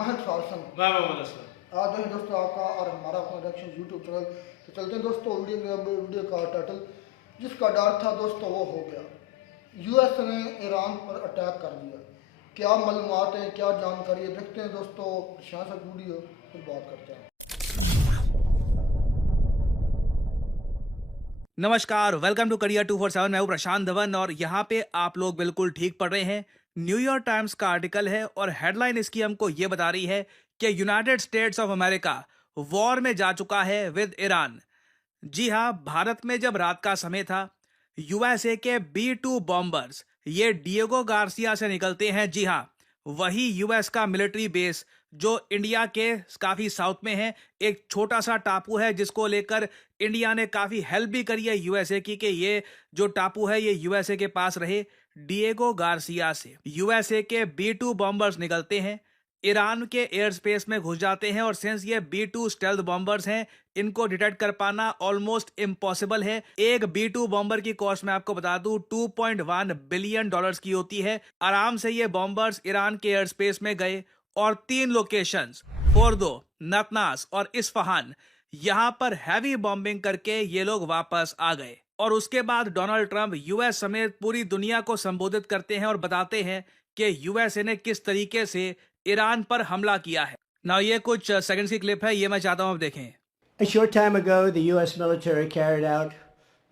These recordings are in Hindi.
महक सालसन वाह वाह वाह सर। आज जो है दोस्तों आपका और हमारा अपना रिएक्शन यूट्यूब चैनल। तो चलते हैं दोस्तों वीडियो का टाइटल जिसका डर था दोस्तों वो हो गया। यूएस ने ईरान पर अटैक कर दिया। क्या मालूमात है, क्या जानकारी है, देखते हैं दोस्तों शाह से वीडियो फिर बात करते हैं। नमस्कार, वेलकम टू करियर 247। मैं हूं प्रशांत धवन और यहाँ पे आप लोग बिल्कुल ठीक पढ़ रहे हैं। न्यूयॉर्क टाइम्स का आर्टिकल है और हेडलाइन इसकी हमको ये बता रही है कि United states of America war में जा चुका है विद ईरान। जी हाँ, भारत में जब रात का समय था, यूएसए के B-2 बॉम्बर्स ये डिएगो गार्सिया से निकलते हैं। जी हाँ, वही यूएस का मिलिट्री बेस जो इंडिया के काफी साउथ में है। एक छोटा सा टापू है जिसको लेकर इंडिया ने काफी हेल्प भी करी है यूएसए की कि ये जो टापू है ये यूएसए के पास रहे। डिएगो गार्सिया से यूएसए के B-2 बॉम्बर्स निकलते हैं, ईरान के एयर स्पेस में घुस जाते हैं और सिंस ये B-2 स्टेल्थ बॉम्बर्स हैं, इनको डिटेक्ट कर पाना ऑलमोस्ट इम्पॉसिबल है। एक B-2 बॉम्बर की कॉस्ट मैं आपको बता दूं $2.1 बिलियन की होती है। आराम से ये बॉम्बर्स ईरान के एयर स्पेस में गए और 3 लोकेशंस फोर्दो, नतनास और इस्फहान यहां पर हैवी बॉम्बिंग करके ये लोग वापस आ गए। और उसके बाद डोनाल्ड ट्रंप यूएस समेत पूरी दुनिया को संबोधित करते हैं और बताते हैं कि यूएसए ने किस तरीके से ईरान पर हमला किया है। ना ये कुछ सेकंड्स की क्लिप है, ये मैं चाहता हूं आप देखें। A short time ago, the U.S. military carried out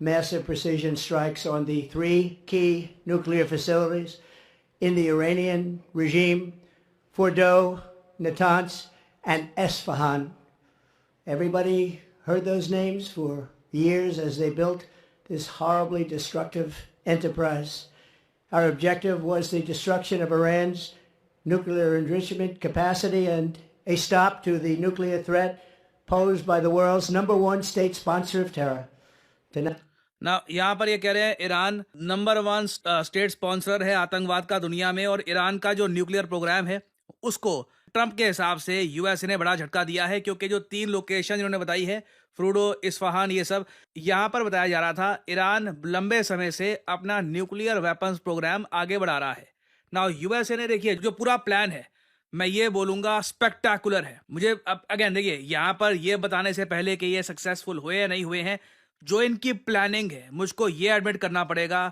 massive precision strikes on the 3 key nuclear facilities in the Iranian regime: Fordo, Natanz, and Esfahan. Everybody heard those names for years as they built this horribly destructive enterprise. Our objective was the destruction of Iran's nuclear enrichment capacity and a stop to the nuclear threat posed by the world's #1 state sponsor of terror. ना यहाँ पर ये कह रहे हैं ईरान नंबर 1 स्टेट स्पॉन्सर है आतंकवाद का दुनिया में, और ईरान का जो न्यूक्लियर प्रोग्राम है उसको ट्रंप के हिसाब से यूएसए ने बड़ा झटका दिया है, क्योंकि जो 3 लोकेशन इन्होंने बताई है फ्रूडो, इस्फहान, ये सब यहाँ पर बताया जा रहा था ईरान लंबे समय से अपना न्यूक्लियर वेपन्स प्रोग्राम आगे बढ़ा रहा है। ना यूएसए ने देखिए जो पूरा प्लान है, मैं ये बोलूंगा स्पेक्टाकुलर है। मुझे अब अगेन देखिए यहाँ पर ये बताने से पहले कि ये सक्सेसफुल हुए या नहीं हुए हैं, जो इनकी प्लानिंग है मुझको ये एडमिट करना पड़ेगा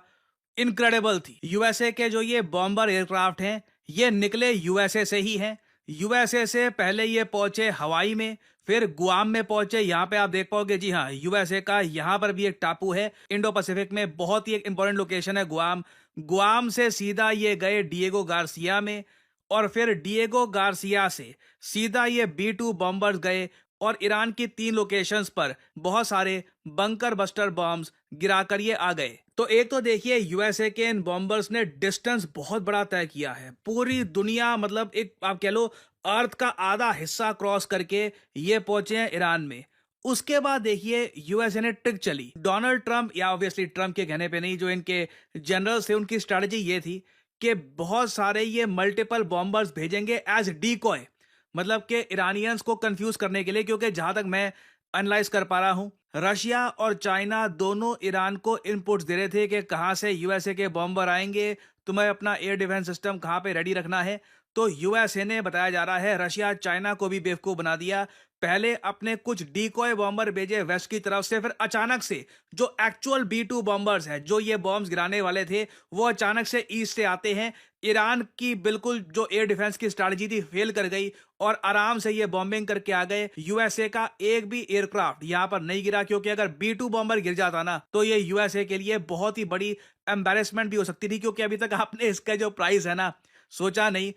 इनक्रेडिबल थी। यूएसए के जो ये बॉम्बर एयरक्राफ्ट हैं ये निकले यूएसए से ही हैं। यूएसए से पहले ये पहुंचे हवाई में, फिर गुआम में पहुंचे। यहाँ पे आप देख पाओगे, जी हाँ, यूएसए का यहाँ पर भी एक टापू है इंडो पैसिफिक में, बहुत ही एक इंपॉर्टेंट लोकेशन है गुआम। गुआम से सीधा ये गए डिएगो गार्सिया में, और फिर डिएगो गार्सिया से सीधा ये B-2 बॉम्बर्स गए और ईरान की 3 लोकेशंस पर बहुत सारे बंकर बस्टर बॉम्ब्स गिराकर ये आ गए। तो एक तो देखिए यूएसए के इन बॉम्बर्स ने डिस्टेंस बहुत बड़ा तय किया है, पूरी दुनिया, मतलब एक आप कह लो अर्थ का आधा हिस्सा क्रॉस करके ये पहुंचे हैं ईरान में। उसके बाद देखिए यूएसए ने ट्रिक चली। डोनाल्ड ट्रंप, या ऑब्वियसली ट्रंप के कहने पे नहीं, जो इनके जनरल्स थे उनकी स्ट्रेटजी ये थी कि बहुत सारे ये मल्टीपल बॉम्बर्स भेजेंगे एज डीकॉय, मतलब कि ईरानियंस को कंफ्यूज करने के लिए। क्योंकि जहां तक मैं एनालाइज कर पा रहा हूं, रशिया और चाइना दोनों ईरान को इनपुट्स दे रहे थे कि कहां से यूएसए के बॉम्बर आएंगे, तुम्हें अपना एयर डिफेंस सिस्टम कहां पे रेडी रखना है। तो यूएसए ने, बताया जा रहा है, रशिया चाइना को भी बेवकूफ बना दिया। पहले अपने कुछ डीकॉय बॉम्बर भेजे वेस्ट की तरफ से, फिर अचानक से जो एक्चुअल B-2 बॉम्बर्स हैं, जो ये बॉम्ब्स गिराने वाले थे, वो अचानक से ईस्ट से आते हैं। ईरान की बिल्कुल जो एयर डिफेंस की स्ट्रैटेजी थी फेल कर गई और आराम से ये बॉम्बिंग करके आ गए। यूएसए का एक भी एयरक्राफ्ट यहां पर नहीं गिरा, क्योंकि अगर B-2 बॉम्बर गिर जाता ना तो ये यूएसए के लिए बहुत ही बड़ी एम्बेरसमेंट भी हो सकती थी, क्योंकि अभी तक आपने इसका जो प्राइस है ना सोचा नहीं।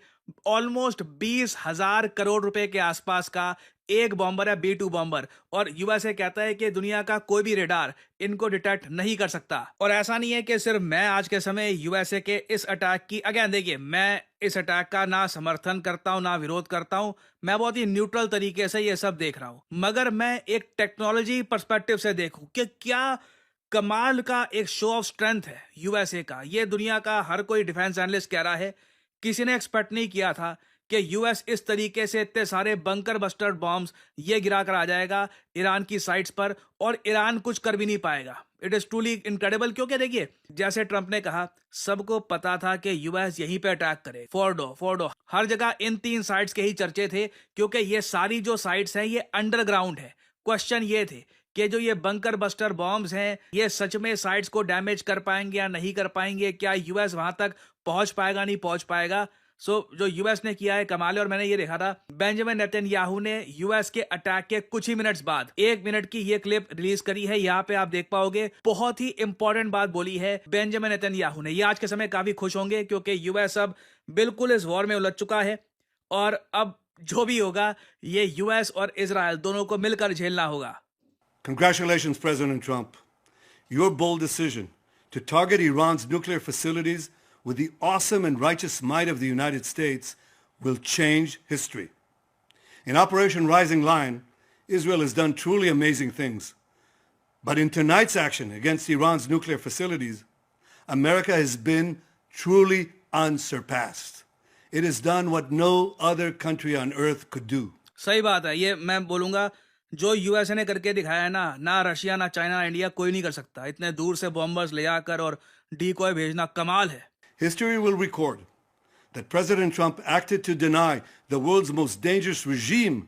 ऑलमोस्ट 20,000 करोड़ रुपए के आसपास का एक बॉम्बर है B-2 बॉम्बर, और यूएसए कहता है कि दुनिया का कोई भी रेडार इनको डिटेक्ट नहीं कर सकता। और ऐसा नहीं है कि सिर्फ मैं आज के समय यूएसए के इस अटैक की, अगेन देखिए, मैं इस अटैक का ना समर्थन करता हूं ना विरोध करता हूं, मैं बहुत ही न्यूट्रल तरीके से ये सब देख रहा हूं। मगर मैं एक टेक्नोलॉजी पर्सपेक्टिव से देखूं कि क्या कमाल का एक शो ऑफ स्ट्रेंथ है यूएसए का। ये दुनिया का हर कोई डिफेंस एनालिस्ट कह रहा है, किसी ने एक्सपेक्ट नहीं किया था कि यूएस इस तरीके से इतने सारे बंकर बस्टर बॉम्ब्स ये गिरा कर आ जाएगा ईरान की साइट्स पर और ईरान कुछ कर भी नहीं पाएगा। इट इज ट्रूली इनक्रेडिबल, क्योंकि देखिए जैसे ट्रंप ने कहा सबको पता था कि यूएस यहीं पे अटैक करे। फोर्डो हर जगह इन 3 साइट्स के ही चर्चे थे, क्योंकि ये सारी जो साइट्स हैं ये अंडरग्राउंड है। क्वेश्चन ये थे कि जो ये बंकर बस्टर बॉम्ब्स हैं ये सच में साइट्स को डैमेज कर पाएंगे या नहीं कर पाएंगे, क्या यूएस वहां तक पहुंच पाएगा नहीं पहुंच पाएगा। जो यूएस ने किया है कमाल है। और मैंने ये देखा था बेंजामिन नेतन्याहू ने यूएस के अटैक के कुछ ही मिनट्स बाद 1 मिनट की ये क्लिप रिलीज करी है, यहाँ पे आप देख पाओगे। बहुत ही इंपॉर्टेंट बात बोली है बेंजामिन नेतन्याहू ने। ये आज के समय काफी खुश होंगे क्योंकि यूएस अब बिल्कुल इस वॉर में उलझ चुका है और अब जो भी होगा ये यूएस और इजराइल दोनों को मिलकर झेलना होगा। Congratulations, President Trump. Your bold decision to target Iran's nuclear facilities with the awesome and righteous might of the United States will change history. In Operation Rising Lion, Israel has done truly amazing things. But in tonight's action against Iran's nuclear facilities, America has been truly unsurpassed. It has done what no other country on earth could do. सही बात है, ये मैं बोलूंगा जो यूएसए ने करके दिखाया है ना रशिया ना चाइना ना इंडिया कोई नहीं कर सकता। इतने दूर से बॉम्बर्स ले आकर और डीकॉय भेजना कमाल है। History will record that President Trump acted to deny the world's most dangerous regime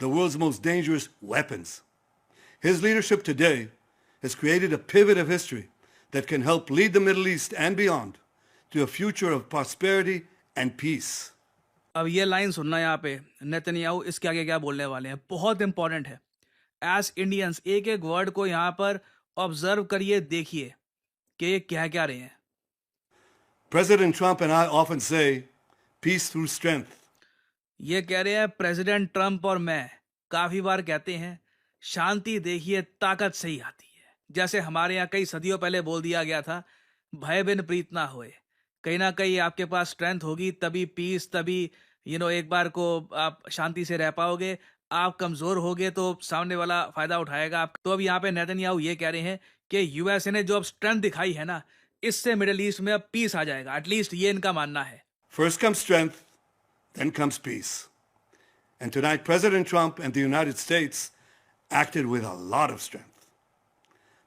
the world's most dangerous weapons. His leadership today has created a pivot of history that can help lead the Middle East and beyond to a future of prosperity and peace. अब ये लाइन सुनना यहाँ पे नेतन्याहू इसके आगे क्या बोलने वाले हैं, बहुत इंपॉर्टेंट है। एज इंडियंस एक एक वर्ड को यहाँ पर ऑब्जर्व करिए, देखिए कि ये क्या क्या रहे हैं। President Trump and I often say, peace through strength. ये कह रहे हैं प्रेसिडेंट ट्रंप और मैं काफी बार कहते हैं शांति देखिए ताकत से ही आती है। जैसे हमारे यहाँ कई सदियों पहले बोल दिया गया था भय बिन प्रीत ना होए। कहीं ना कहीं आपके पास स्ट्रेंथ होगी तभी पीस, तभी एक बार को आप शांति से रह पाओगे। आप कमजोर होगे तो सामने वाला फायदा उठाएगा आप। तो अब यहाँ पे नेतन्याहू ये कह रहे हैं कि यूएसए ने जो अब स्ट्रेंथ दिखाई है ना, इससे मिडिल ईस्ट में अब पीस आ जाएगा। एटलीस्ट ये इनका मानना है। First comes strength, then comes peace. And tonight, President Trump and the United States acted with a lot of strength.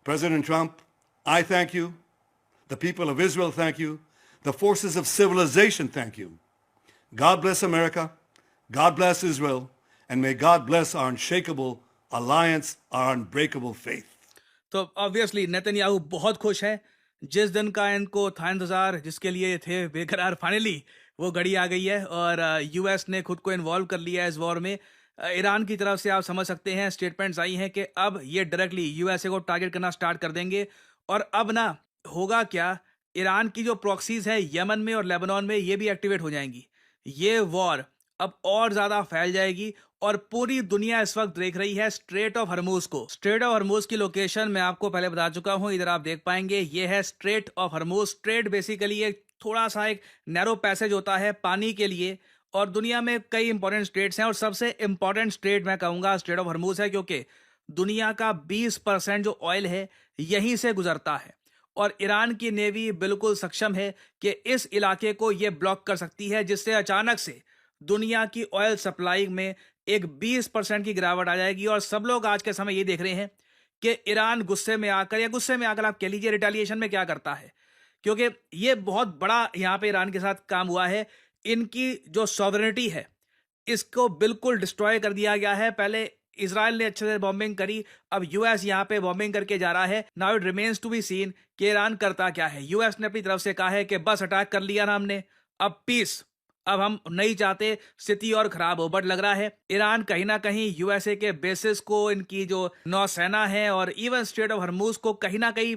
President Trump, I thank you. The people of Israel thank you. The forces of civilization thank you. God bless America. God bless Israel. And may God bless our unshakable alliance, our unbreakable faith. तो ऑब्वियसली नेतन्याहू बहुत खुश है। जिस दिन का इनको था इंतजार, जिसके लिए थे बेकरार, फाइनली वो घड़ी आ गई है और यूएस ने खुद को इन्वॉल्व कर लिया है इस वॉर में। ईरान की तरफ से आप समझ सकते हैं स्टेटमेंट्स आई हैं कि अब ये डायरेक्टली यूएसए को टारगेट करना स्टार्ट कर देंगे। और अब ना होगा क्या, ईरान की जो प्रॉक्सीज है यमन में और लेबनान में ये भी एक्टिवेट हो जाएंगी। ये वॉर अब और ज्यादा फैल जाएगी और पूरी दुनिया इस वक्त देख रही है स्ट्रेट ऑफ हरमुज को। स्ट्रेट ऑफ हरमुज की लोकेशन मैं आपको पहले बता चुका हूं, इधर आप देख पाएंगे। ये है स्ट्रेट ऑफ हरमुज। स्ट्रेट बेसिकली एक थोड़ा सा एक नैरो पैसेज होता है पानी के लिए और दुनिया में कई इंपॉर्टेंट स्ट्रेट्स हैं और सबसे इंपॉर्टेंट स्ट्रेट मैं कहूंगा स्ट्रेट ऑफ हरमुज है, क्योंकि दुनिया का 20% जो ऑयल है यहीं से गुजरता है और ईरान की नेवी बिल्कुल सक्षम है कि इस इलाके को ये ब्लॉक कर सकती है, जिससे अचानक से दुनिया की ऑयल सप्लाई में एक 20% की गिरावट आ जाएगी। और सब लोग आज के समय ये देख रहे हैं कि ईरान गुस्से में आकर आप कह लीजिए रिटेलिएशन में क्या करता है, क्योंकि ये बहुत बड़ा यहाँ पे ईरान के साथ काम हुआ है। इनकी जो सॉवरेनिटी है इसको बिल्कुल डिस्ट्रॉय कर दिया गया है। पहले इजराइल ने अच्छे से बॉम्बिंग करी, अब यूएस यहाँ पे बॉम्बिंग करके जा रहा है। Now it remains to be seen कि ईरान करता क्या है। यूएस ने अपनी तरफ से कहा है कि बस अटैक कर लिया ना हमने, अब पीस, अब हम नहीं चाहते स्थिति और खराब हो। बट लग रहा है ईरान कहीं ना कहीं यूएसए के बेसिस को, इनकी जो नौसेना है और इवन स्ट्रेट ऑफ हरमुज को कहीं ना कहीं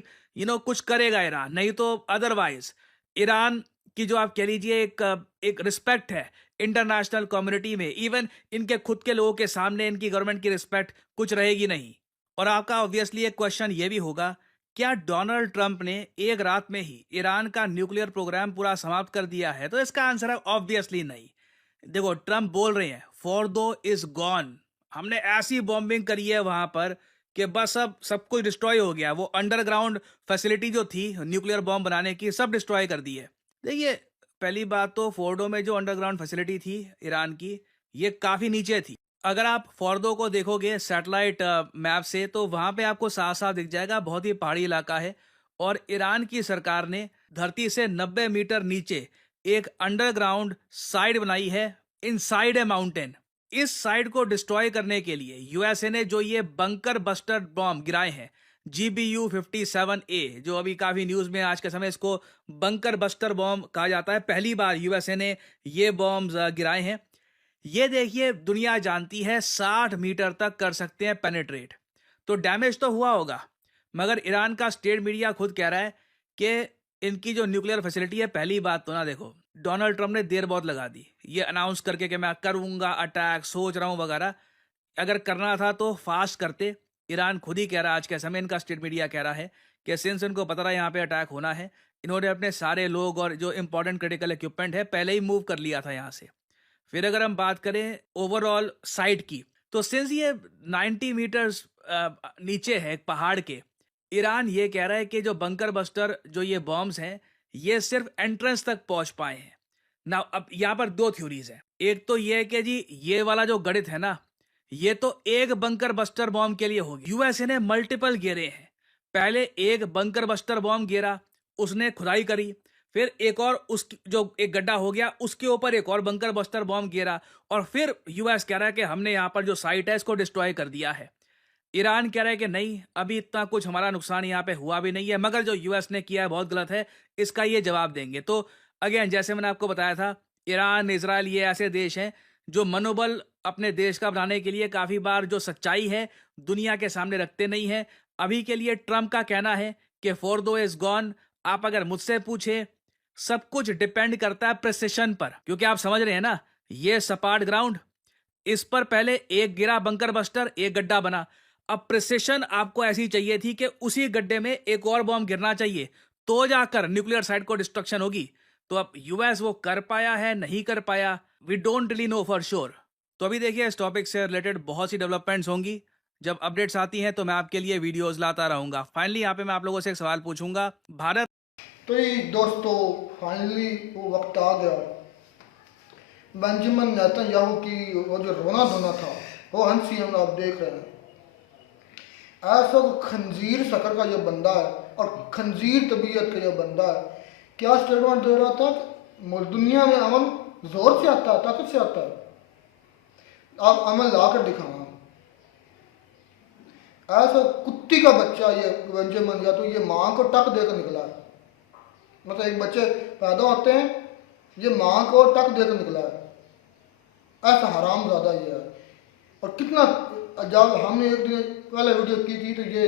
कुछ करेगा ईरान। नहीं तो अदरवाइज ईरान की जो आप कह लीजिए एक रिस्पेक्ट है इंटरनेशनल कम्युनिटी में, इवन इनके खुद के लोगों के सामने इनकी गवर्नमेंट की रिस्पेक्ट कुछ रहेगी नहीं। और आपका ऑब्वियसली एक क्वेश्चन ये भी होगा, क्या डोनाल्ड ट्रंप ने एक रात में ही ईरान का न्यूक्लियर प्रोग्राम पूरा समाप्त कर दिया है? तो इसका आंसर है ऑब्वियसली नहीं। देखो ट्रंप बोल रहे हैं फोर्डो इज गॉन, हमने ऐसी बॉम्बिंग करी है वहां पर कि बस अब सब कुछ डिस्ट्रॉय हो गया। वो अंडरग्राउंड फैसिलिटी जो थी न्यूक्लियर बॉम्ब बनाने की सब डिस्ट्रॉय कर दी है। देखिए पहली बात तो फोर्डो में जो अंडरग्राउंड फैसिलिटी थी ईरान की, ये काफी नीचे थी। अगर आप फोर्डो को देखोगे सैटेलाइट मैप से तो वहां पे आपको साफ साफ दिख जाएगा, बहुत ही पहाड़ी इलाका है। और ईरान की सरकार ने धरती से 90 मीटर नीचे एक अंडरग्राउंड साइट बनाई है, इनसाइड ए माउंटेन। इस साइट को डिस्ट्रॉय करने के लिए यूएसए ने जो ये बंकर बस्टर बॉम्ब गिराए हैं, GBU-57A, जो अभी काफी न्यूज में आज के समय इसको बंकर बस्टर बॉम्ब कहा जाता है, पहली बार यूएसए ने ये बॉम्ब गिराए हैं। ये देखिए, दुनिया जानती है 60 मीटर तक कर सकते हैं पेनिट्रेट, तो डैमेज तो हुआ होगा, मगर ईरान का स्टेट मीडिया खुद कह रहा है कि इनकी जो न्यूक्लियर फैसिलिटी है, पहली बात तो ना देखो, डोनाल्ड ट्रंप ने देर बहुत लगा दी ये अनाउंस करके कि मैं करूंगा अटैक, सोच रहा हूं वगैरह। अगर करना था तो फास्ट करते। ईरान खुद ही कह रहा है, आज के समय इनका स्टेट मीडिया कह रहा है कि सिंस इनको पता रहा यहाँ पे अटैक होना है, इन्होंने अपने सारे लोग और जो इंपॉर्टेंट क्रिटिकल इक्विपमेंट है पहले ही मूव कर लिया था यहाँ से। फिर अगर हम बात करें ओवरऑल साइट की, तो सिंस ये 90 मीटर्स नीचे है पहाड़ के, ईरान ये कह रहा है कि जो बंकर बस्टर जो ये बॉम्ब्स हैं, ये सिर्फ एंट्रेंस तक पहुंच पाए हैं ना। अब यहाँ पर दो थ्योरीज हैं। एक तो ये है कि जी ये वाला जो गणित है ना, ये तो एक बंकर बस्टर बॉम्ब के लिए होगी। यूएसए ने मल्टीपल गिरे हैं, पहले एक बंकर बस्टर बॉम्ब गिरा, उसने खुदाई करी, फिर एक और उस जो एक गड्ढा हो गया उसके ऊपर एक और बंकर बस्टर बॉम्ब गिरा, और फिर यूएस कह रहा है कि हमने यहाँ पर जो साइट है इसको डिस्ट्रॉय कर दिया है। ईरान कह रहा है कि नहीं, अभी इतना कुछ हमारा नुकसान यहाँ पे हुआ भी नहीं है, मगर जो यूएस ने किया है बहुत गलत है, इसका ये जवाब देंगे। तो अगेन, जैसे मैंने आपको बताया था, ईरान, इजराइल, ये ऐसे देश हैं जो मनोबल अपने देश का बनाने के लिए काफी बार जो सच्चाई है दुनिया के सामने रखते नहीं है। अभी के लिए ट्रंप का कहना है कि फोर्डो इज गॉन। आप अगर मुझसे पूछे, सब कुछ डिपेंड करता है प्रिसिशन पर, क्योंकि आप समझ रहे हैं ना, ये सपाट ग्राउंड, इस पर पहले एक गिरा बंकर बस्टर, एक गड्ढा बना। अब प्रिसिशन आपको ऐसी चाहिए थी कि उसी गड्ढे में एक और बॉम्ब गिरना चाहिए, तो जाकर न्यूक्लियर साइट को डिस्ट्रक्शन होगी। तो अब यूएस वो कर पाया है, नहीं कर पाया, we don't really know for sure. तो अभी देखिए, इस टॉपिक से रिलेटेड बहुत सी डेवलपमेंट्स होंगी, जब अपडेट्स आती हैं तो मैं आपके लिए वीडियोस लाता रहूंगा। फाइनली यहाँ पे मैं आप लोगों से एक सवाल पूछूंगा, भारत। तो ये दोस्तों, फाइनली वो वक्त आ गया, बेंजामिन नेतन्याहू की वो जो रोना धोना था वो हंसी हम आप देख रहे हैं। ऐसा खंजीर शक्ल का ये बंदा है और खंजीर तबीयत का ये बंदा है, क्या स्टेटमेंट दे रहा था कि दुनिया में अमन जोर से आता है, ताकत से आता है, आप अमन ला कर दिखाना। ऐसा कुत्ती का बच्चा ये बेंजामिन, या तो ये माँ को टक देकर निकला है, मतलब एक बच्चे पैदा होते हैं, ये माँ को टक देकर निकला है, ऐसा हराम ज़्यादा ये है। और कितना, जब हमने एक दिन पहले वीडियो की थी तो ये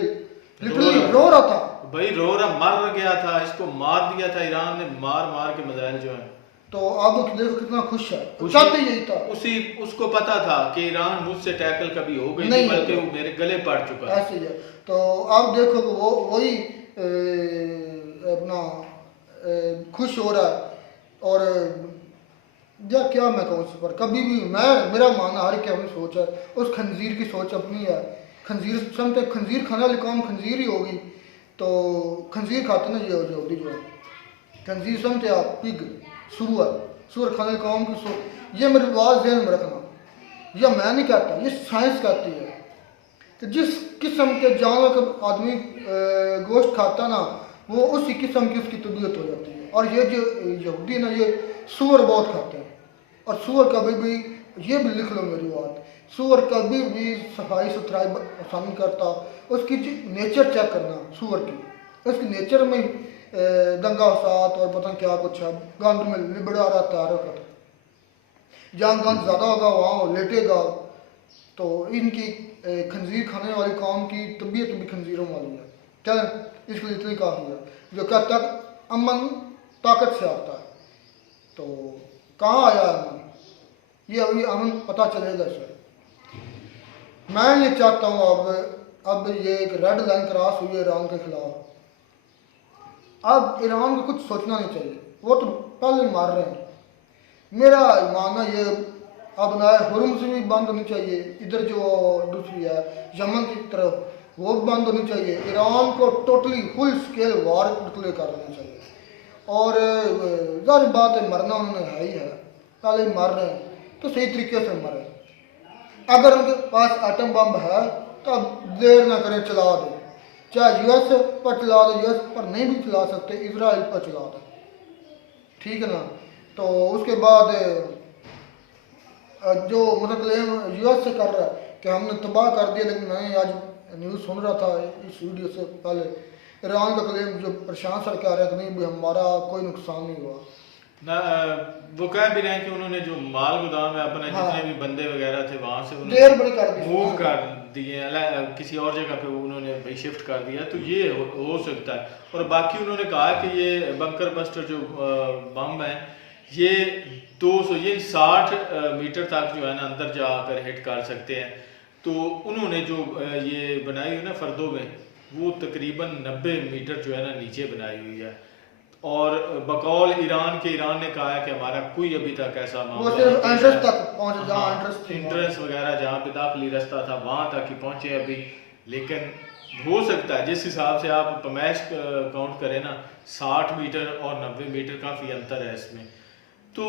लिटरली रो रहा था भाई, रो रहा, मर गया था, इसको मार दिया था ईरान ने, मार मार के मिसाइल जो है। तो आप देखो कितना खुश है, चाहते यही था। उसको पता था कि ईरान मुझसे टैकल कभी हो गई नहीं, बल्कि वो मेरे गले पड़ चुका है। ऐसे ही है। तो आप देखो कि वो वही अपना खुश हो रहा है। और या क्या मैं कहूँ उस पर, कभी भी मेरा मानना हर क्या अपनी सोच है, उस खंजीर की सोच अपनी है। खंजीर समझते, खंजीर खाने वाली कौम खंजीर ही होगी, तो खंजीर खाते ना ये यहूदी जो है, खंजीर समझते आप, पिग, सुअर खाने वाली कौम की सोच। ये मेरी बात ध्यान में रखना, यह मैं नहीं कहता, ये साइंस कहती है कि जिस किस्म के जानवर का आदमी गोश्त खाता ना, वो उसी किस्म की उसकी तबीयत हो जाती है। और ये जो यहूदी ना, ये सूअर बहुत खाते हैं, और सूअर कभी भी, ये भी लिख लो मेरी बात, सूअर कभी भी सफाई सुथराई पसंद नहीं करता। उसकी नेचर चेक करना सूअर की, उसकी नेचर में दंगा फसाद और पता क्या कुछ है, गंद में लिबड़ा रहता है, जहाँ गंद ज़्यादा होगा वहाँ लेटेगा। तो इनकी खंजीर खाने वाली कौम की तबीयत भी खंजीरों वाली है। क्या इसके लिए इतनी काफ़ी है, जो कब तक अमन ताकत से आता है। तो कहाँ आया अमन, ये अभी अमन पता चलेगा सर। मैं ये चाहता हूँ अब ये एक रेड लाइन क्रॉस हुई है ईरान के खिलाफ। अब ईरान को कुछ सोचना नहीं चाहिए, वो तो पहले मार रहे हैं। मेरा मानना ये अब ना हुर्मुज़ से भी बंद होनी चाहिए, इधर जो दूसरी है यमन की तरफ, वो बंद होनी चाहिए। ईरान को टोटली फुल स्केल वार डिक्लेयर कर देना चाहिए। और जाहिर बात है मरना उन्होंने है ही है, पहले मर रहे हैं तो सही तरीके से मरे। अगर उनके पास एटम बम है तो अब देर ना करें, चला दें, चाहे यूएस पर चला दें, यूएस पर नहीं भी चला सकते, इजराइल पर चला दें, ठीक है ना। तो उसके बाद जो मतलब क्लेम यूएस से कर रहा है कि हमने तबाह कर दिया, लेकिन मैं आज न्यूज़ सुन रहा था इस वीडियो से पहले, ईरान का क्लेम जो प्रशांत सर कह रहे हैं कि नहीं भी हमारा कोई नुकसान नहीं हुआ ना। वो कह भी रहे हैं कि उन्होंने जो माल गोदाम है अपने हाँ। जितने भी बंदे वगैरह थे वहां से देर बड़ी कर दी, मूव हाँ। कर दिए, किसी और जगह पे उन्होंने भाई शिफ्ट कर दिया, तो ये हो सकता है। और बाकी उन्होंने कहा कि ये बंकर बस्टर जो बम है ये 200 ये 60 मीटर तक जो है ना अंदर जाकर हिट कर सकते हैं। तो उन्होंने जो ये बनाई हुई ना फर्दों में, वो तकरीबन 90 मीटर जो है ना नीचे बनाई हुई है। और बकौल ईरान ने कहा है कि हमारा कोई अभी तक ऐसा वो मामला सिर्फ नहीं एंट्रेंस है। तक पहुंचे जहाँ हाँ, एंट्रेंस थी, एंट्रेंस वगैरह जहाँ पे दाखिली रास्ता था वहाँ तक ही पहुँचे अभी। लेकिन हो सकता है जिस हिसाब से आप पमैश काउंट करें ना, 60 मीटर और 90 मीटर काफ़ी अंतर है इसमें। तो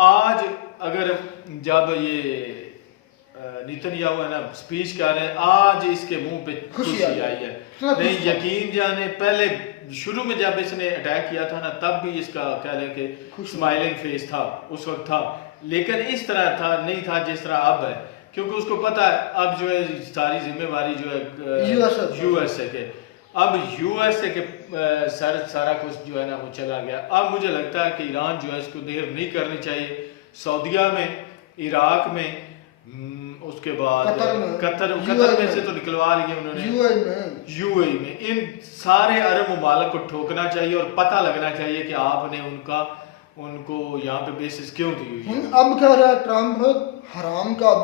आज अगर जब ये नेतन्याहू है ना स्पीच कर रहे हैं, आज इसके मुंह पे खुशी आई है। नहीं यकीन जाने पहले शुरू में जब इसने अटैक किया था ना, तब भी इसका कह लें कि स्माइलिंग फेस था उस वक्त था, लेकिन इस तरह था नहीं था जिस तरह अब है, क्योंकि उसको पता है अब जो है सारी जिम्मेवारी जो है यूएसए के, अब यूएसए के सारा कुछ जो है ना वो चला गया। अब मुझे लगता है कि ईरान जो है इसको देर नहीं करनी चाहिए। सऊदिया में, इराक में, उसके बाद कतर में से तो निकलवा लिए उन्होंने, यूएई में, इन सारे अरब ममालिक को ठोकना चाहिए और पता लगना चाहिए कि आपने उनको यहाँ पे बेसिस क्यों दी हुई है। अब कह रहा है ट्रम्प हराम का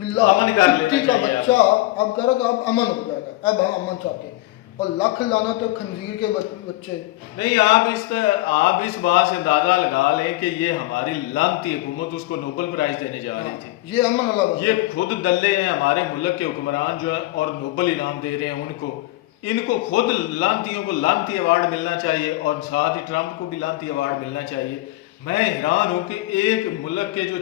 पिल्ला, अमन कर लेना कुत्ती का चाहिए बच्चा, अब कह रहा था अब अमन हो जाएगा, अब हम अमन चाहते हैं, और लख लाना तो खंजीर के बच्चे। नहीं, आप इस बात से अंदाजा लगा लें कि ये हमारी लानती हुकूमत उसको नोबेल प्राइज देने जा रही थी। ये अमन वाला ये खुद दल्ले हैं हमारे मुल्क के हुक्मरान जो है और नोबेल इनाम दे रहे हैं उनको। इनको खुद लानतियों को लानती अवार्ड मिलना चाहिए और साथ ही ट्रंप को भी लानती अवार्ड मिलना चाहिए। मैं हैरान हूँ कि एक मुल्क के जो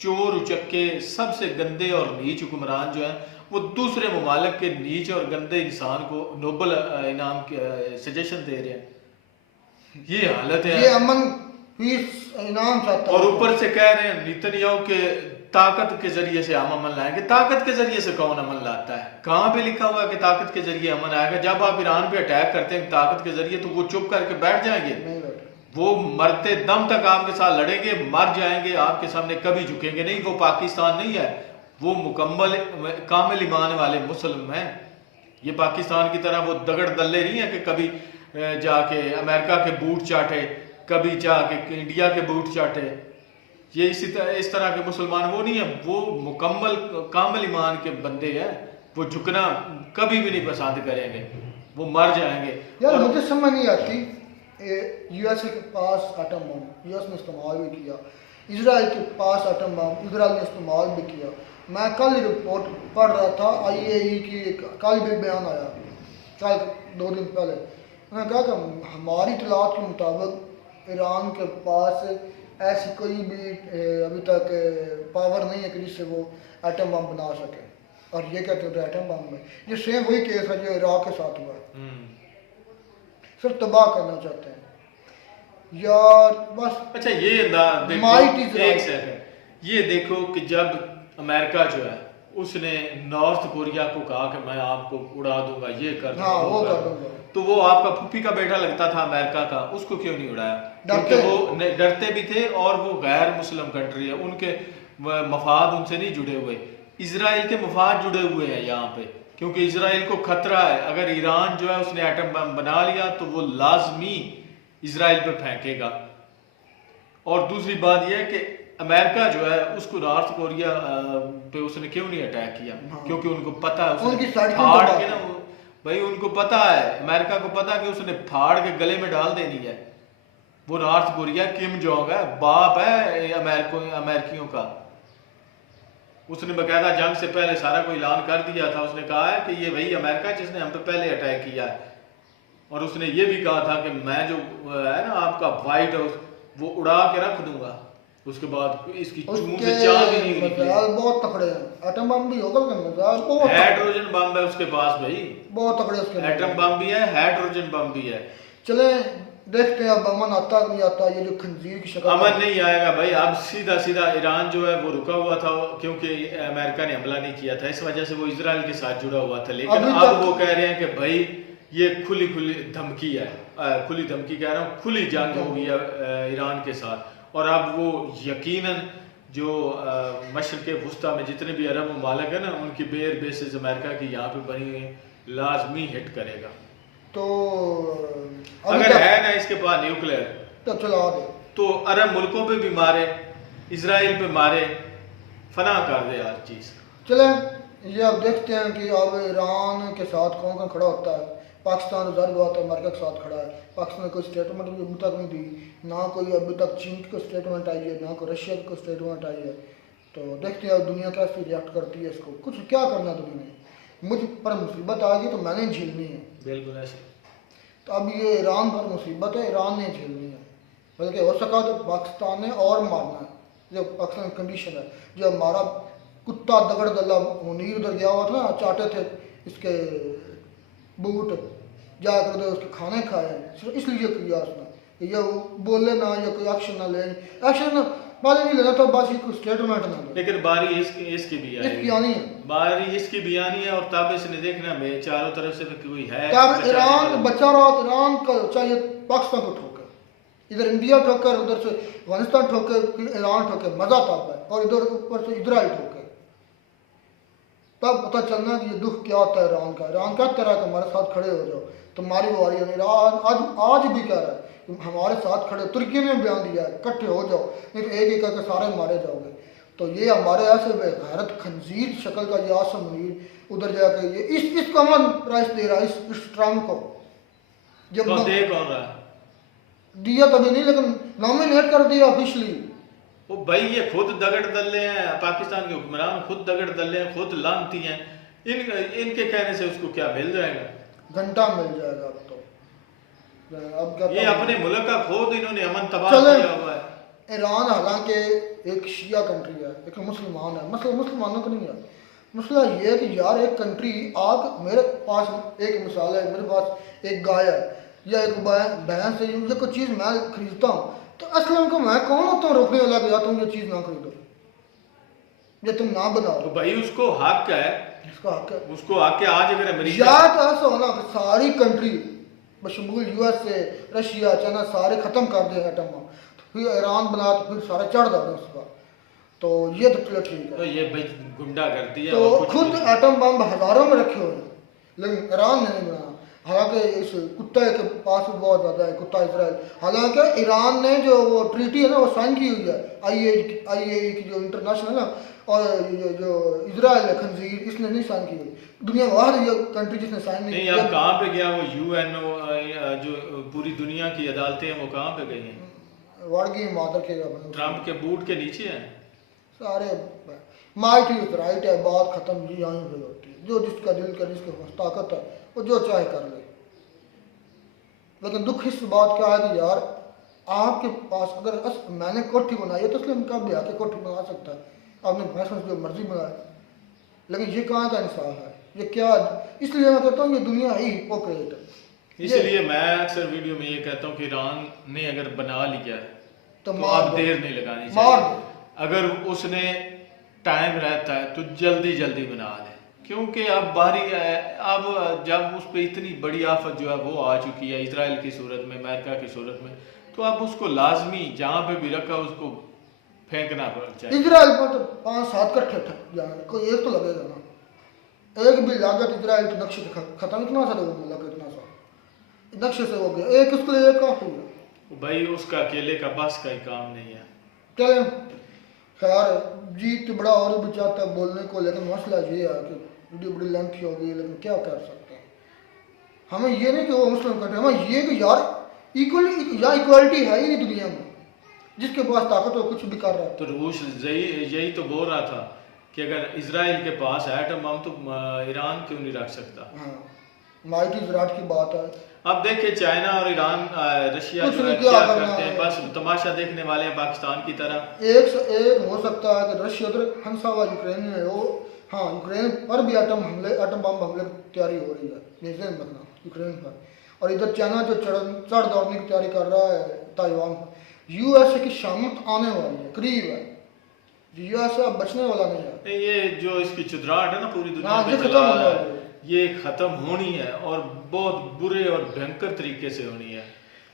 चोर उचक्के सबसे गंदे और नीच हुक्मरान जो हैं वो दूसरे ममालिक के नीच और गंदे इंसान को नोबेल इनाम सजेशन दे रहे हैं। ये हालत है। ये अमन पीस इनाम चाहता है और ऊपर से कह रहे हैं नेतन्याहू के ताकत के जरिए से हम अमन लाएंगे। ताकत के जरिए से कौन अमन लाता है? कहाँ पे लिखा हुआ है कि ताकत के जरिए अमन आएगा? जब आप ईरान पे अटैक करते हैं ताकत के जरिए, तो वो चुप करके बैठ जाएंगे? नहीं बैठे। वो मरते दम तक आपके साथ लड़ेंगे, मर जाएंगे, आपके सामने कभी झुकेंगे नहीं। वो पाकिस्तान नहीं है, वो मुकम्मल कामिल ईमान वाले मुस्लिम हैं। ये पाकिस्तान की तरह वो दगड़ दल्ले नहीं है कि कभी जाके अमेरिका के बूट चाटे, कभी जाके इंडिया के बूट चाटे। ये इस तरह के मुसलमान वो नहीं है, वो मुकम्मल कामिल ईमान के बंदे हैं। वो झुकना कभी भी नहीं पसंद करेंगे, वो मर जाएंगे। यार मुझे समझ नहीं आती, यूएसए के पास एटम बम यूएस ने इस्तेमाल भी किया, इजराइल के पास एटम बम इजराइल ने इस्तेमाल भी किया। मैं कल रिपोर्ट पढ़ रहा था आईएई की, कल भी बयान आया, कल 2 दिन पहले उन्होंने कहा कि हमारी इतलात के मुताबिक ईरान के पास ऐसी कोई भी अभी तक पावर नहीं है कि जिससे वो एटम बम बना सके। और ये कहते हैं एटम बम में ये सेम वही केस है जो इराक के साथ हुआ है, सिर्फ तबाह करना चाहते हैं यार बस। अच्छा ये देखो, एक सेकंड, ये देखो कि जब अमेरिका जो है उसने नॉर्थ कोरिया को कहा कि मैं आपको उड़ा दूंगा, ये कर दूंगा, हाँ, वो कर दूंगा, तो वो आपका फूफी का बेटा लगता था अमेरिका का, उसको क्यों नहीं उड़ाया? क्योंकि वो डरते भी थे और वो गैर मुस्लिम कंट्री है, उनके मफाद उनसे नहीं जुड़े हुए। इजराइल के मफाद जुड़े हुए हैं यहाँ पे, क्योंकि इजराइल को खतरा है। अगर ईरान जो है उसने एटम बम बना लिया तो वो लाजमी इजराइल पे फेंकेगा। और दूसरी बात यह है कि अमेरिका जो है उसको नॉर्थ कोरिया पे उसने क्यों नहीं अटैक किया? क्योंकि उनको पता है उसने फाड़ के ना, भाई उनको पता है, अमेरिका को पता है कि उसने फाड़ के गले में डाल देनी है। वो नॉर्थ कोरिया किम जोंग है, बाप है अमेरिकियों का। उसने बकायदा जंग से पहले सारा को ऐलान कर दिया था, उसने कहा है कि ये वही अमेरिका जिसने हम पे पहले अटैक किया है। और उसने ये भी कहा था कि मैं जो है ना आपका व्हाइट हाउस वो उड़ा के रख दूंगा, उसके बाद इसकी चूं से चांद ही नहीं उसके निकली। मिसाइल बहुत तकड़े हैं, एटम बम भी होगा लेकिन मिसाइल बहुत हाइड्रोजन बम है उसके पास भाई, बहुत तकड़े उसके एटम बम भी है, हाइड्रोजन बम भी है। चले देखते हैं अब अमन आता है कि नहीं आता, ये जो खंजीर की शक्ल अमन नहीं आएगा भाई, अब सीधा सीधा ईरान जो है वो रुका हुआ था क्योंकि अमेरिका ने हमला नहीं किया था, इस वजह से वो इजराइल के साथ जुड़ा हुआ था। लेकिन अभी अब तक- वो कह रहे हैं कि भाई ये खुली खुली धमकी है, खुली धमकी कह रहा हूँ, खुली जंग होगी ईरान के साथ। और अब वो यकीनन जो मशरक़ वुस्ता में जितने भी अरब ममालिक है ना, उनकी बेयर बेसिस अमेरिका की यहाँ पे बनी हुई है, लाजमी हिट करेगा। तो अभी अगर तक है ना इसके पास न्यूक्लियर तो चला दे। तो अरब मुल्कों पे भी मारे, इसराइल पे मारे, फना कर दे हर चीज़। चले ये अब देखते हैं कि अब ईरान के साथ कौन कौन खड़ा होता है। पाकिस्तान तो जाहिर बात है अमेरिका के साथ खड़ा है, पाकिस्तान ने कोई स्टेटमेंट भी अभी तक नहीं दी, ना कोई अभी तक चीन की कोई स्टेटमेंट आई है, ना कोई रशिया की कोई स्टेटमेंट आई है। तो देखते हैं अब दुनिया कैसे रिएक्ट करती है इसको, कुछ क्या करना दुनिया ने। मुझ पर मुसीबत आ गई तो मैंने झेलनी है, बिल्कुल ऐसे। तो अब ये ईरान पर मुसीबत है, ईरान ने झेलनी है, बल्कि हो सका तो पाकिस्तान ने और मारना है। जो पाकिस्तान की कंडीशन है, जो हमारा कुत्ता दगड़ दल्ला मुनीर उधर गया हुआ था ना, चाटे थे इसके बूट, जाकर उधर उसके खाने खाए, सिर्फ इसलिए किया उसने कि ये बोले ना या कोई एक्शन ना ले, एक्शन पहले नहीं लेना था, बस ये कोई स्टेटमेंट ना ले। लेकिन बारी इसकी भी इसकी आएगी, आनी है, बारी इसकी भी आनी है। और तब इसने देखना मैं चारों तरफ से कोई है तब बचाने ईरान वाला। बचा रहा, ईरान का चाहिए पाकिस्तान को ठोकर, इधर इंडिया ठोकर, उधर से अफगानिस्तान ठोकर, फिर ईरान ठोकर, मजा तब है, और इधर ऊपर से इजराइल ठोकर, तब पता चलना कि ये दुख क्या होता है ईरान का। ईरान कहता रहा कि हमारे साथ खड़े हो जाओ, तुम्हारी बारी है। ईरान आज भी कह रहा है कि हमारे साथ खड़े, तुर्की ने बयान दिया है इकट्ठे हो जाओ, नहीं तो एक एक करके सारे मारे जाओगे। तो ये हमारे ऐसे बेगैरत खंजीर शक्ल का ये आसम मुनीर उधर जाकर ये इसको अमन प्राइस दे रहा है, इस ट्रम्प को। जब कौन दे कौन रहा है? दिया तभी नहीं, लेकिन नॉमिनेट कर दिया ऑफिशियली। वो भाई ये खुद दगड़ दल्ले हैं, पाकिस्तान के हुक्मरान खुद दगड़ दल्ले हैं, खुद लानती हैं। इनके कहने से उसको क्या मिल जाएगा? घंटा मिल जाएगा अब तो। अब क्या ये अपने मुल्क का खुद इन्होंने अमन तबाह चले। किया हुआ है। ईरान हालांकि एक शिया कंट्री है, एक मुसलमान है, मसला मुसलमानों का नहीं है। मसला ये है कि यार एक कंट्री आग, मेरे पास एक मिसाल है, मेरे पास एक गाय है या एक भैंस है, मुझे कोई चीज़ मैं खरीदता हूँ तो असलम को मैं कौन होता हूँ रोकने वाला कि यार तुम ये चीज़ ना खरीदो, ये तुम ना बनाओ, तो भाई उसको हक है, इसका हक है। उसको हक है। आज अगर अमेरिका या तो ऐसा होना कि सारी कंट्री बशमूल यूएसए, रशिया, चाइना सारे ख़त्म कर दें एटम बम, तो फिर ईरान बना तो फिर सारे चढ़ जाते उस पर, तो ये तो चलो ठीक तो है। ये भाई गुंडा करती है तो और कुछ खुद नहीं। एटम बम हज़ारों में रखे हुए हैं, लेकिन ईरान ने नहीं बनाया। हालांकि इस कुत्ते के पास भी बहुत ज़्यादा है, कुत्ता इसराइल। हालांकि ईरान ने जो वो ट्रीटी है ना वो साइन की हुई है, आई की जो इंटरनेशनल है ना, और ये जो इसराइल है खंजीर, इसने नहीं साइन की हुई। दुनिया में बाहर ये कंट्री जिसने साइन नहीं नहीं किया। अब कहाँ पे गया वो यूएनओ, जो पूरी दुनिया की अदालतें हैं वो कहाँ पे गई हैं? वाड़गी मादर के ट्रम्प के बूट के नीचे हैं। सारे माइट इज राइट है, बात खत्म जी यहीं पे होती है। जो जिसका दिल का जिसके पास ताकत है वो जो चाहे कर ले। लेकिन दुख इस बात का है कि यार आपके पास अगर मैंने कोठी बनाई है तो इसलिए उनका भी आके कोठी बना सकता है, आपने फैसला जो मर्जी बनाए, लेकिन ये कहाँ का इंसाफ है? ये क्या, इसलिए मैं कहता हूँ ये दुनिया ही हिपोक्रेट है। इसलिए मैं अक्सर वीडियो में ये कहता हूँ कि ईरान ने अगर बना लिया है तो तो मार अब दो। देर नहीं लगानी मार चाहिए। दो। अगर उसने टाइम रहता है तो जल्दी जल्दी बना ले, क्योंकि अब बारी है। अब जब उस पर इतनी बड़ी आफत जो है वो आ चुकी है इसराइल की सूरत में, अमेरिका की सूरत में, तो अब उसको लाजमी जहाँ पे भी रखा उसको फेंकना चाहिए। इजराइल पर तो 5-7 कट्ठे जाए, कोई एक तो लगेगा ना, एक भी लागत इजराइल के नक्शे से खत्म, इतना सा लगा, इतना सा नक्शे से हो गया, एक उसके लिए एक काफी है भाई उसका अकेले का बस का ही काम नहीं है। चले। खैर जीत तो बड़ा और भी चाहता है बोलने को, लेकिन मसला ये है कि वीडियो बड़ी लेंथी हो गई, लेकिन क्या कर सकते हैं। हमें ये नहीं कि वो मुस्लिम कंट्री, हमें ये कि यार इक्वलिटी है ही नहीं दुनिया में, जिसके पास ताकत हो कुछ भी कर रहा है। तो रूस यही तो बोल रहा था कि अगर इसराइल के पास एटम बम तो ईरान क्यों नहीं रख सकता। हाँ माइटी विराट की बात है। अब देखिए चाइना और ईरान रशिया कुछ जो है नहीं किया क्या करना करते हैं, है। बस तमाशा देखने वाले हैं पाकिस्तान की तरह। एक से एक हो सकता है कि रशिया उधर फंसा हुआ यूक्रेन में हो। हाँ, यूक्रेन पर भी एटम बम हमले की तैयारी हो रही है, ये ध्यान रखना यूक्रेन पर। और इधर चाइना जो चढ़ दौड़ने की तैयारी कर रहा है ताइवान पर। यूएसए की शामत आने वाली है, करीब है। यूएसए अब बचने वाला नहीं है। नहीं, ये जो इसकी चुदराहट है ना पूरी दुनिया हाँ, पे ये चला खत्म रहा होने है, वाली है। ये खत्म होनी है और बहुत बुरे और भयंकर तरीके से होनी है।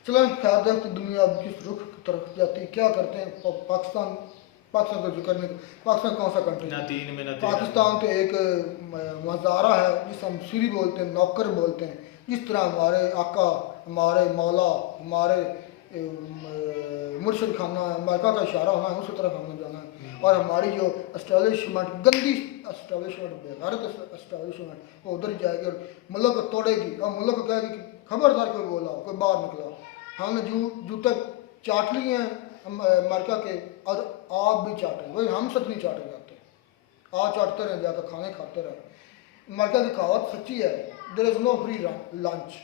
चलो ख्याल देखते दुनिया अब किस रुख की तरफ जाती है, क्या करते हैं। पाकिस्तान का जिक्र नहीं, पाकिस्तान कौन सा कंट्री ना है? तीन में ना तेरह में। पाकिस्तान तो एक मज़ारा है जिसे हम सीरी बोलते हैं, नौकर बोलते हैं। जिस तरह हमारे आका, हमारे मौला, हमारे मुर्शिद खाना है, अमेरिका का इशारा होना है, उसी तरफ हमें जाना है। और हमारी जो एस्टेब्लिशमेंट, गंदी एस्टेब्लिशमेंट, बेगैरत एस्टेब्लिशमेंट, वो उधर ही जाएगी और मुल्क को तोड़ेगी। और मुल्क को कहेगी कि खबरदार कोई बोला, कोई बाहर निकला। हमने जूते चाट लिए हैं अमेरिका के, और आप भी चाटें। वही हम सब नहीं चाटे जाते, आप चाटते रहे, जाकर खाने खाते रहे। अमेरिका की कहावत सच्ची है, there is no free lunch.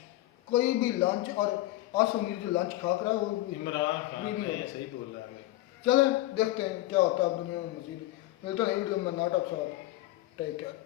कोई भी लंच, और आसम मीर जो लंच खा कर रहा है वो इमरान खान फ्री नहीं ये होता। सही बोल रहा है। चलें देखते हैं क्या होता है अब दुनिया में मजीद। मिलते हैं वीडियो में, नाटक साथ। Take care.